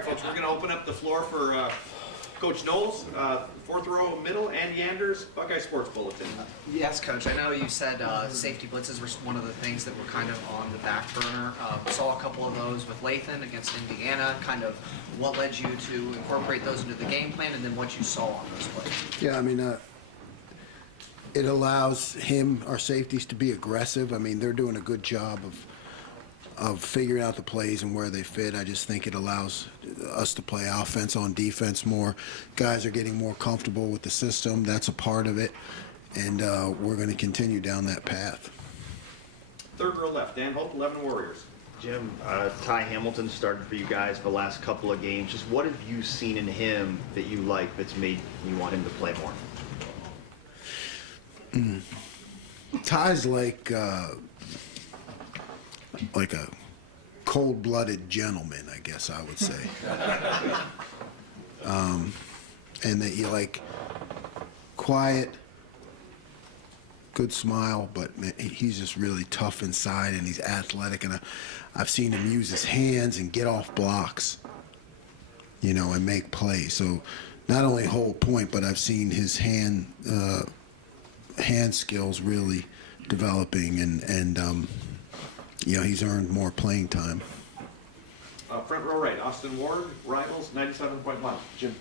right, folks, we're going to open up the floor for Coach Knowles, fourth row, middle, and Yanders, Buckeye Sports Bulletin. Yes, Coach. I know you said safety blitzes were one of the things that were kind of on the back burner. Saw a couple of those with Lathan against Indiana. Kind of what led you to incorporate those into the game plan, and then what you saw on those plays. Yeah, I mean, it allows him, our safeties, to be aggressive. I mean, they're doing a good job of figuring out the plays and where they fit. I just think it allows us to play offense on defense more. Guys are getting more comfortable with the system. That's a part of it, and we're going to continue down that path. Third row left, Dan Hope, 11 Warriors. Jim, Ty Hamilton started for you guys the last couple of games. Just what have you seen in him that you like that's made you want him to play more? Ty's like a cold-blooded gentleman, I guess I would say. And that you like quiet, good smile, but he's just really tough inside, and he's athletic, and I've seen him use his hands and get off blocks, you know, and make plays. So not only hold point, but I've seen his hand skills really developing, and you know, he's earned more playing time. Front row right, Austin Ward, Rivals, 97.1. Jim,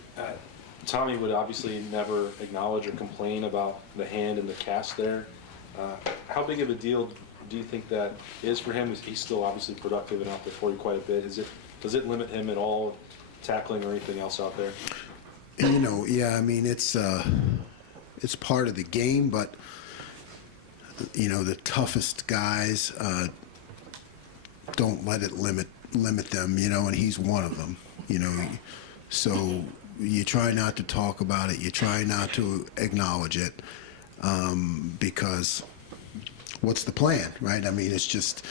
Tommy would obviously never acknowledge or complain about the hand and the cast there. How big of a deal do you think that is for him? He's still obviously productive and out there for you quite a bit. Does it limit him at all, tackling or anything else out there? You know, yeah, I mean, it's part of the game, but you know, the toughest guys don't let it limit them, you know, and he's one of them, you know. So you try not to talk about it, you try not to acknowledge it, because what's the plan, right? I mean, it's just,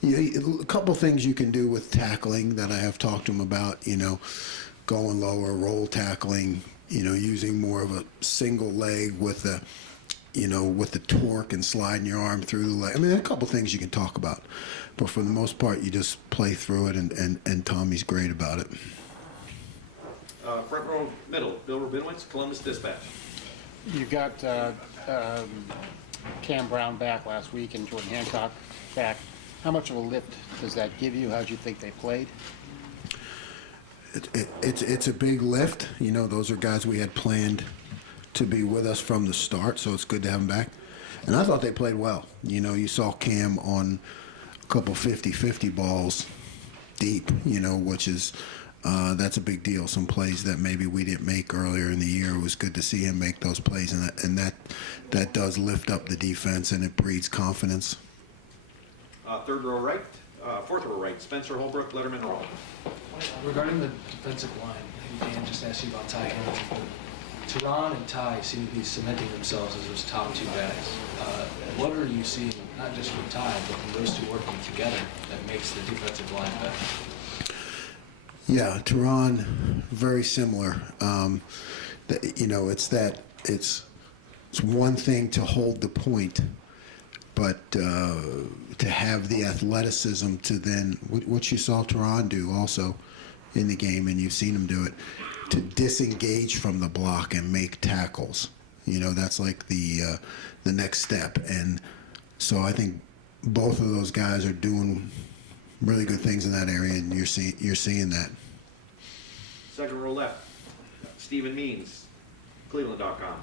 you know, a couple things you can do with tackling that I have talked to him about, you know, going lower, roll tackling, you know, using more of a single leg with the, you know, with the torque and sliding your arm through the leg. I mean, there are a couple things you can talk about, but for the most part, you just play through it, and Tommy's great about it. Front row middle, Bill Rabinowitz, Columbus Dispatch. You got Cam Brown back last week and Jordan Hancock back. How much of a lift does that give you? How do you think they played? It's a big lift. You know, those are guys we had planned to be with us from the start, so it's good to have them back. And I thought they played well. You know, you saw Cam on a couple 50-50 balls deep, you know, which is that's a big deal. Some plays that maybe we didn't make earlier in the year. It was good to see him make those plays, and that does lift up the defense, and it breeds confidence. Third row right, fourth row right, Spencer Holbrook, Letterman Hall. Regarding the defensive line, Dan just asked you about Ty Hamilton, but Teron and Ty seem to be cementing themselves as those top two guys. What are you seeing, not just from Ty, but from those two working together, that makes the defensive line better? Yeah, Teron, very similar. You know, it's one thing to hold the point, but to have the athleticism to then, what you saw Teron do also in the game, and you've seen him do it, to disengage from the block and make tackles. You know, that's like the next step. And so I think both of those guys are doing really good things in that area, and you're seeing that. Second row left, Stephen Means, Cleveland.com.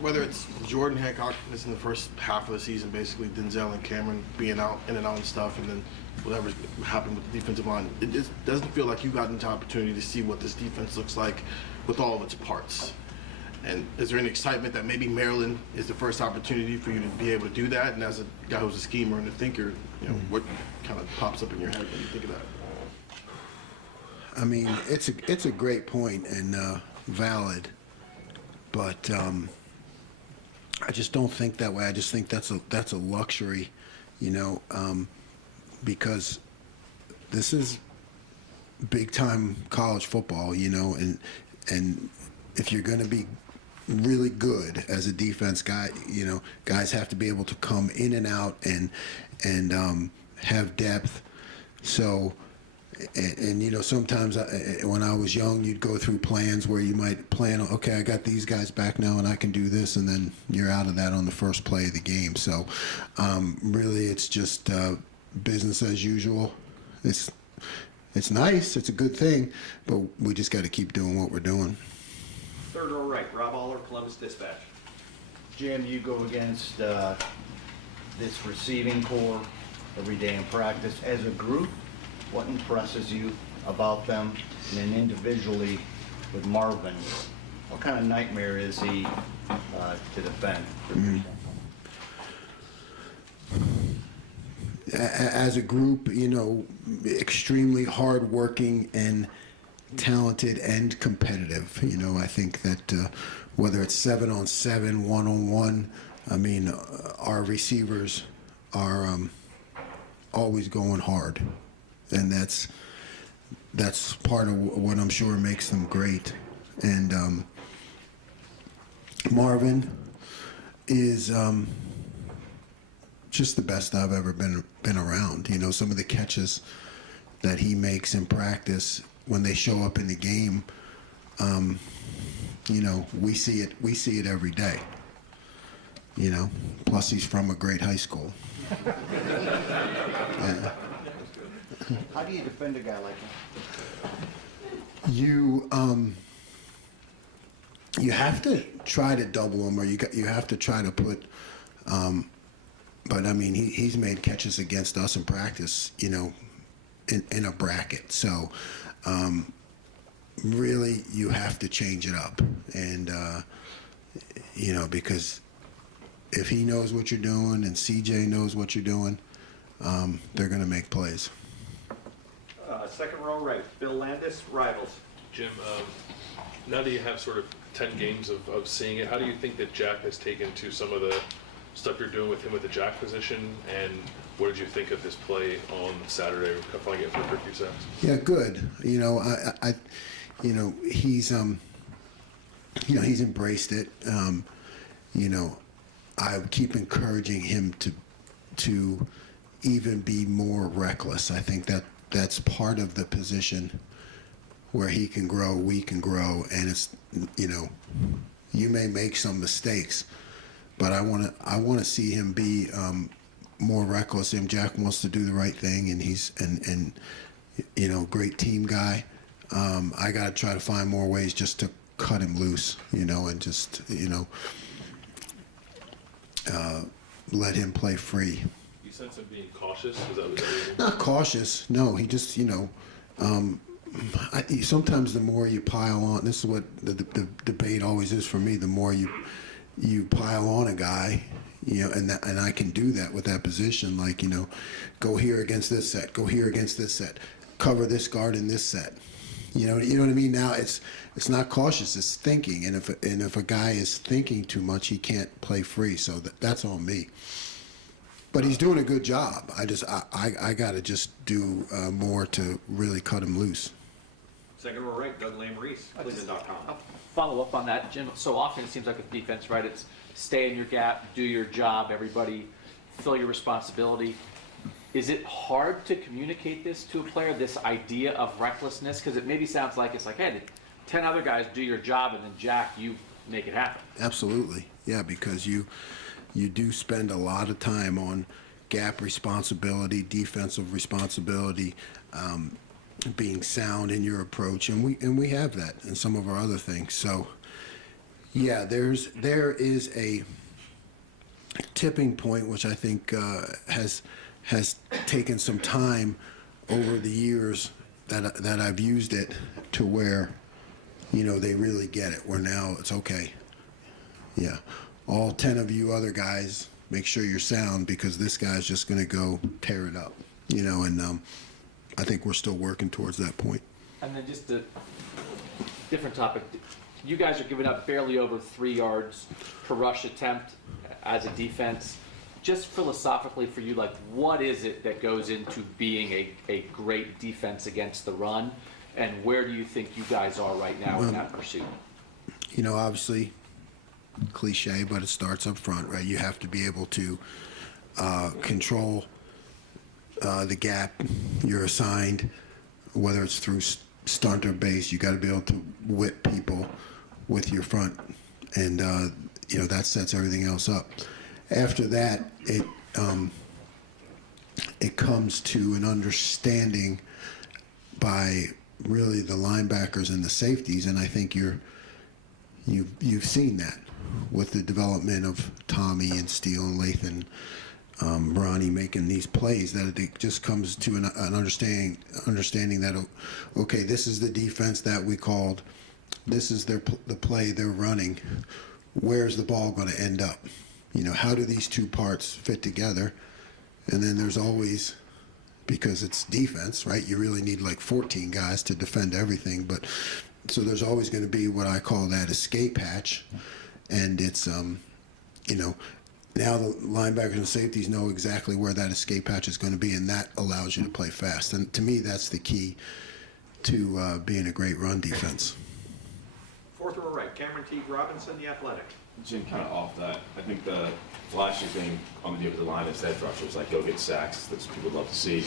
Whether it's Jordan Hancock missing the first half of the season, basically Denzel and Cameron being out in and out and stuff, and then whatever happened with the defensive line, it just doesn't feel like you got an opportunity to see what this defense looks like with all of its parts. And is there any excitement that maybe Maryland is the first opportunity for you to be able to do that? And as a guy who's a schemer and a thinker, you know, what kind of pops up in your head when you think of that? I mean, it's a great point and valid, but I just don't think that way. I just think that's a luxury, you know, because this is big time college football, you know, and if you're going to be really good as a defense guy, you know, guys have to be able to come in and out and have depth. So And you know, sometimes when I was young, you'd go through plans where you might plan, okay, I got these guys back now and I can do this, and then you're out of that on the first play of the game. So really it's just business as usual. It's nice, it's a good thing, but we just got to keep doing what we're doing. Third row right, Rob Aller, Columbus Dispatch. Jim, you go against this receiving core every day in practice. As a group, what impresses you about them? And then individually with Marvin, what kind of nightmare is he to defend? As a group, you know, extremely hardworking and talented and competitive. You know, I think that whether it's 7-on-7, 1-on-1, I mean, our receivers are always going hard, and that's part of what I'm sure makes them great. And Marvin is just the best I've ever been around. You know, some of the catches that he makes in practice when they show up in the game, you know, we see it every day. You know, plus he's from a great high school. Yeah. How do you defend a guy like that? You have to try to double him, or you have to try to put. But I mean, he's made catches against us in practice, you know, in a bracket. So really, you have to change it up, and you know, because if he knows what you're doing and CJ knows what you're doing, they're going to make plays. Second row right, Bill Landis, Rivals. Jim, now that you have sort of 10 games of seeing it, how do you think that Jack has taken to some of the stuff you're doing with him with the jack position, and what did you think of his play on Saturday, finally getting for a few sacks? Yeah, good. You know, I you know, he's embraced it. You know, I keep encouraging him to even be more reckless. I think that's part of the position where he can grow, we can grow, and it's, you know, you may make some mistakes, but I want to see him be more reckless. And Jack wants to do the right thing, and he's and you know, great team guy. I got to try to find more ways just to cut him loose, you know, and just, you know, let him play free. You sense him being cautious? Is that Not cautious. No, he just, you know, sometimes the more you pile on, this is what the debate always is for me, the more you pile on a guy, you know, and I can do that with that position, like, you know, go here against this set, go here against this set, cover this guard in this set. You know what I mean? Now it's not cautious, it's thinking, and if a guy is thinking too much, he can't play free. So that's on me. But he's doing a good job. I got to just do more to really cut him loose. Second row right, Doug Lamreese, Cleveland.com. I'll follow up on that, Jim. So often it seems like with defense, right, it's stay in your gap, do your job, everybody fill your responsibility. Is it hard to communicate this to a player, this idea of recklessness? Because it maybe sounds like it's like, hey, 10 other guys do your job, and then Jack, you make it happen. Absolutely, yeah, because you do spend a lot of time on gap responsibility, defensive responsibility, being sound in your approach, and we have that in some of our other things. So, yeah, there is a tipping point, which I think has taken some time over the years that I've used it to where, you know, they really get it. Where now it's okay. Yeah, all 10 of you other guys, make sure you're sound, because this guy's just going to go tear it up, you know. And I think we're still working towards that point. And then just a different topic. You guys are giving up barely over 3 yards per rush attempt as a defense. Just philosophically for you, like, what is it that goes into being a great defense against the run, and where do you think you guys are right now in that pursuit? You know, obviously, cliche, but it starts up front, right? You have to be able to control the gap you're assigned, whether it's through stunt or base, you got to be able to whip people with your front, and that sets everything else up. After that, it comes to an understanding by really the linebackers and the safeties, and I think you've seen that with the development of Tommy and Steele and Lathan, Ronnie making these plays, that it just comes to an understanding that, okay, this is the defense that we called, this is the play they're running, where's the ball going to end up? How do these two parts fit together? And then there's always, because it's defense, right? You really need like 14 guys to defend everything, but so there's always going to be what I call that escape hatch, and it's now the linebackers and safeties know exactly where that escape hatch is going to be, and that allows you to play fast. And to me, that's the key to being a great run defense. Fourth row right, Cameron Teague Robinson, The Athletic. Jim, kind of off that, I think the flashy thing on the defensive line is edge rushers, like go get sacks. That's what people love to see.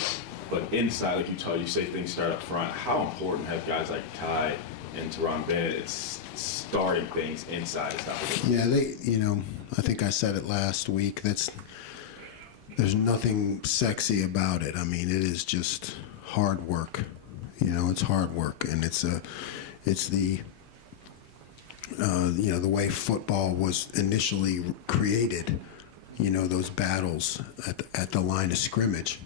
But inside, like you say things start up front. How important have guys like Ty and Teron been? It's starting things inside. It's not really. Yeah, I think I said it last week. There's nothing sexy about it. I mean, it is just hard work. It's hard work, and it's the the way football was initially created, those battles at the line of scrimmage.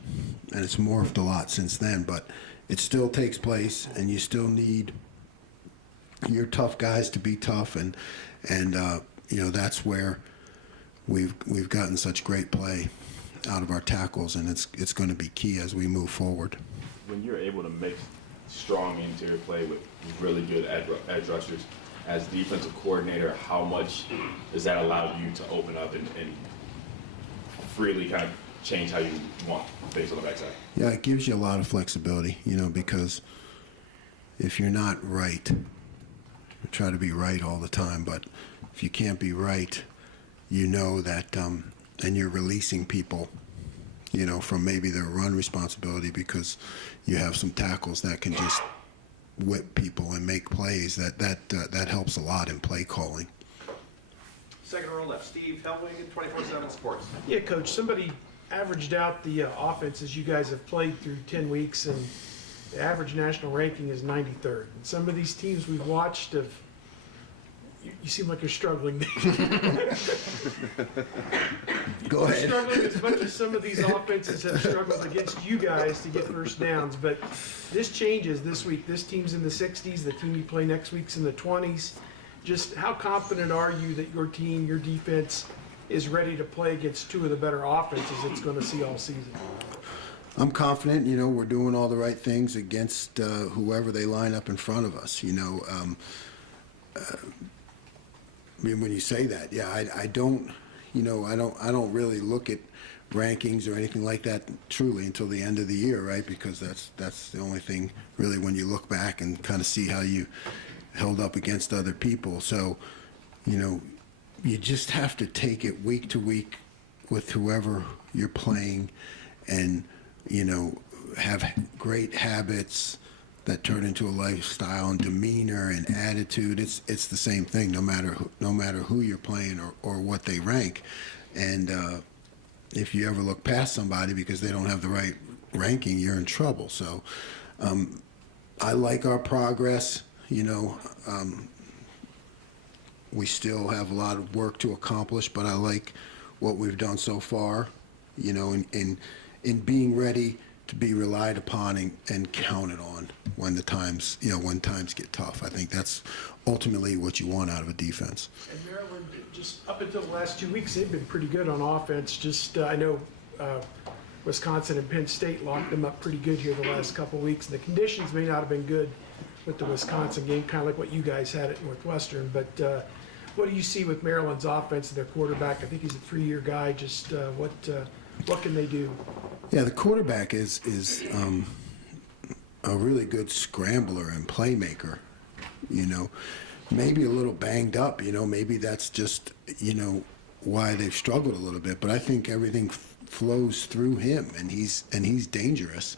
And it's morphed a lot since then, but it still takes place, and you still need your tough guys to be tough, and that's where we've gotten such great play out of our tackles, and it's going to be key as we move forward. When you're able to make strong interior play with really good edge rushers, as defensive coordinator, how much does that allow you to open up and freely kind of change how you want things on the backside? Yeah, it gives you a lot of flexibility, because if you're not right, you try to be right all the time, but if you can't be right, that, and you're releasing people, from maybe their run responsibility because you have some tackles that can just whip people and make plays, that helps a lot in play calling. Second row left, Steve Helwig, 24/7 Sports. Yeah, Coach, somebody averaged out the offenses you guys have played through 10 weeks, and the average national ranking is 93rd. And some of these teams we've watched have, you seem like you're struggling. Go ahead. You're struggling as much as some of these offenses have struggled against you guys to get first downs, but this changes this week. This team's in the 60s, the team you play next week's in the 20s. Just how confident are you that your team, your defense, is ready to play against two of the better offenses it's going to see all season? I'm confident, we're doing all the right things against whoever they line up in front of us. When you say that, yeah, I don't really look at rankings or anything like that truly until the end of the year, right? Because that's the only thing really when you look back and kind of see how you held up against other people. So, you just have to take it week to week with whoever you're playing, and have great habits that turn into a lifestyle, and demeanor and attitude. It's the same thing no matter who you're playing or what they rank. And if you ever look past somebody because they don't have the right ranking, you're in trouble. So I like our progress. We still have a lot of work to accomplish, but I like what we've done so far, in being ready to be relied upon and counted on when times get tough. I think that's ultimately what you want out of a defense. And Maryland, just up until the last 2 weeks, they've been pretty good on offense. Just I know Wisconsin and Penn State locked them up pretty good here the last couple of weeks. And the conditions may not have been good with the Wisconsin game, kind of like what you guys had at Northwestern. But what do you see with Maryland's offense and their quarterback? I think he's a 3-year guy. Just what can they do? Yeah, the quarterback is a really good scrambler and playmaker. Maybe a little banged up. Maybe that's just why they've struggled a little bit. But I think everything flows through him, and he's dangerous.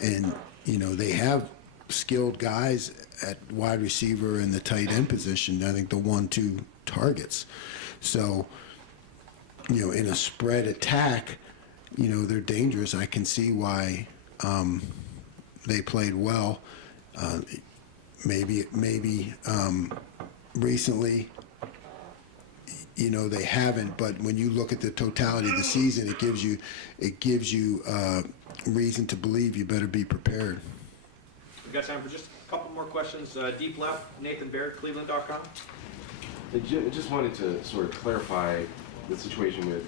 And they have skilled guys at wide receiver and the tight end position. I think the 1-2 targets. So, in a spread attack, they're dangerous. I can see why they played well. Maybe recently, they haven't. But when you look at the totality of the season, it gives you reason to believe you better be prepared. We've got time for just a couple more questions. Deep left, Nathan Baird, Cleveland.com. I just wanted to sort of clarify the situation with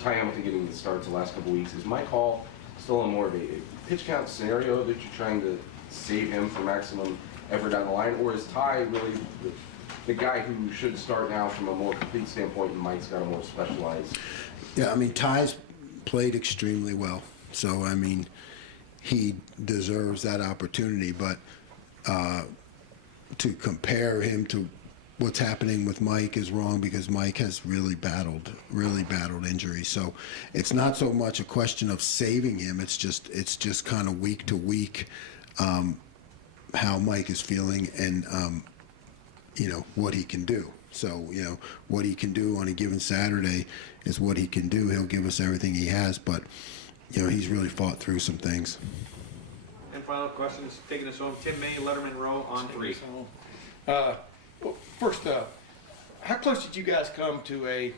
Ty Hamilton getting the starts the last couple weeks. Is Mike Hall still in more of a pitch count scenario that you're trying to save him for maximum effort down the line, or is Ty really the guy who should start now from a more complete standpoint, and Mike's got a more specialized? Yeah, Ty's played extremely well, so he deserves that opportunity. But to compare him to what's happening with Mike is wrong, because Mike has really battled injuries. So it's not so much a question of saving him. It's just kind of week to week how Mike is feeling and what he can do. So what he can do on a given Saturday is what he can do. He'll give us everything he has, but he's really fought through some things. And final questions, taking us home, Tim May, Letterman Row on 3. Well, first, how close did you guys come to a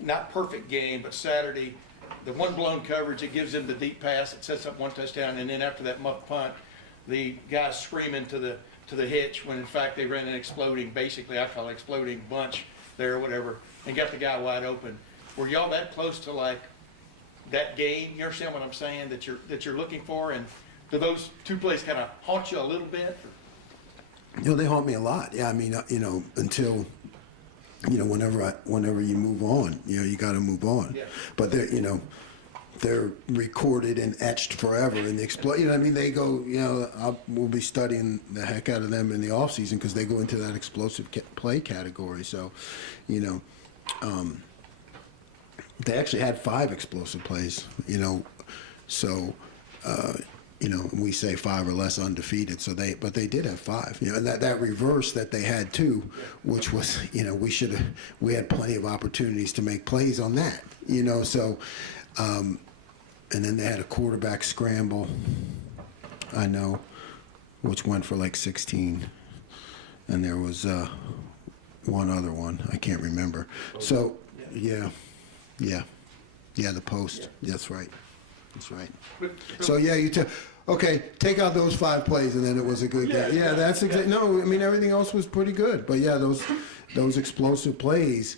not perfect game, but Saturday, the one blown coverage that gives them the deep pass that sets up one touchdown, and then after that muff punt, the guys screaming to the hitch when in fact they ran an exploding, basically I call it exploding bunch there or whatever, and got the guy wide open. Were y'all that close to like that game? You understand what I'm saying? That you're looking for, and do those two plays kind of haunt you a little bit? They haunt me a lot. Yeah, until whenever you move on, you got to move on. Yeah. But they're recorded and etched forever. And they go. We'll be studying the heck out of them in the off season because they go into that explosive play category. So, they actually had 5 explosive plays. So. We say 5 or less undefeated. But they did have 5. And that reverse that they had too, which was, we had plenty of opportunities to make plays on that. So, and then they had a quarterback scramble, I know, which went for like 16, and there was one other one I can't remember. So, yeah, the post. That's right. So okay, take out those 5 plays, and then it was a good game. Yeah, that's exactly. No, everything else was pretty good. But yeah, those explosive plays,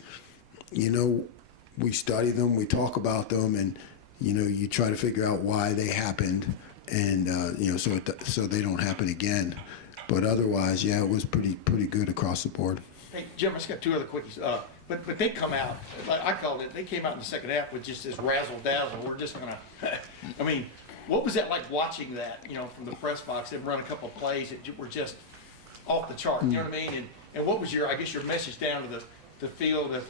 we study them, we talk about them, and you try to figure out why they happened, and so they don't happen again. But otherwise, yeah, it was pretty good across the board. Hey, Jim, I just got 2 other quickies. But they come out, like I called it, they came out in the second half with just this razzle-dazzle. We're just going to, what was that like watching that, from the press box? They've run a couple of plays that were just off the chart, you know what I mean? And what was your message down to the field of,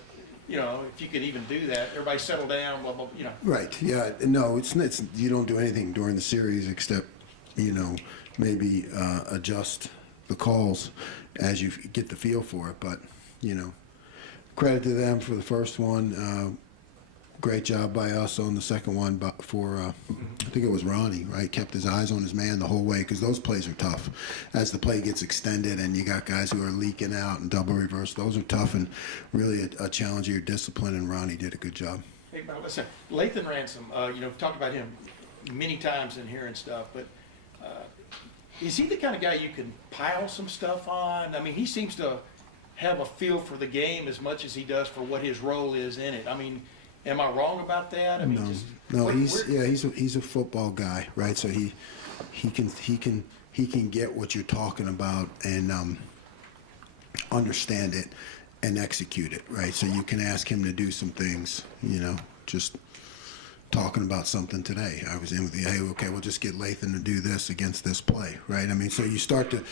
if you could even do that, everybody settle down, blah, blah, Right, yeah, no, it's you don't do anything during the series except, maybe adjust the calls as you get the feel for it, but, credit to them for the first one. Great job by us on the second one, but I think it was Ronnie, right? Kept his eyes on his man the whole way, because those plays are tough. As the play gets extended and you got guys who are leaking out and double reverse, those are tough and really a challenge of your discipline, and Ronnie did a good job. Hey, listen, Lathan Ransom, talked about him many times in here and stuff, but is he the kind of guy you can pile some stuff on? He seems to have a feel for the game as much as he does for what his role is in it. Am I wrong about that? He's a football guy, right? So he can get what you're talking about and understand it and execute it, right? So you can ask him to do some things, just talking about something today. I was in with hey, okay, we'll just get Lathan to do this against this play, right? So you start to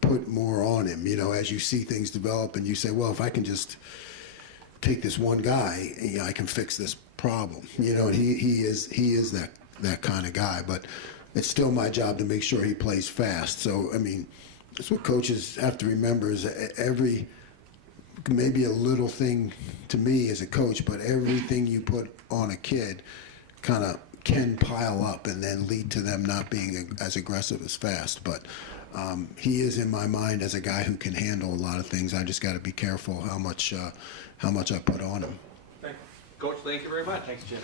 put more on him, as you see things develop, and you say, well, if I can just take this one guy, I can fix this problem, and he is that kind of guy. But it's still my job to make sure he plays fast. So, I mean, that's what coaches have to remember is every, maybe a little thing to me as a coach, but everything you put on a kid kind of can pile up and then lead to them not being as aggressive as fast. But he is in my mind as a guy who can handle a lot of things. I just got to be careful how much I put on him. Coach, thank you very much. Thanks, Jim.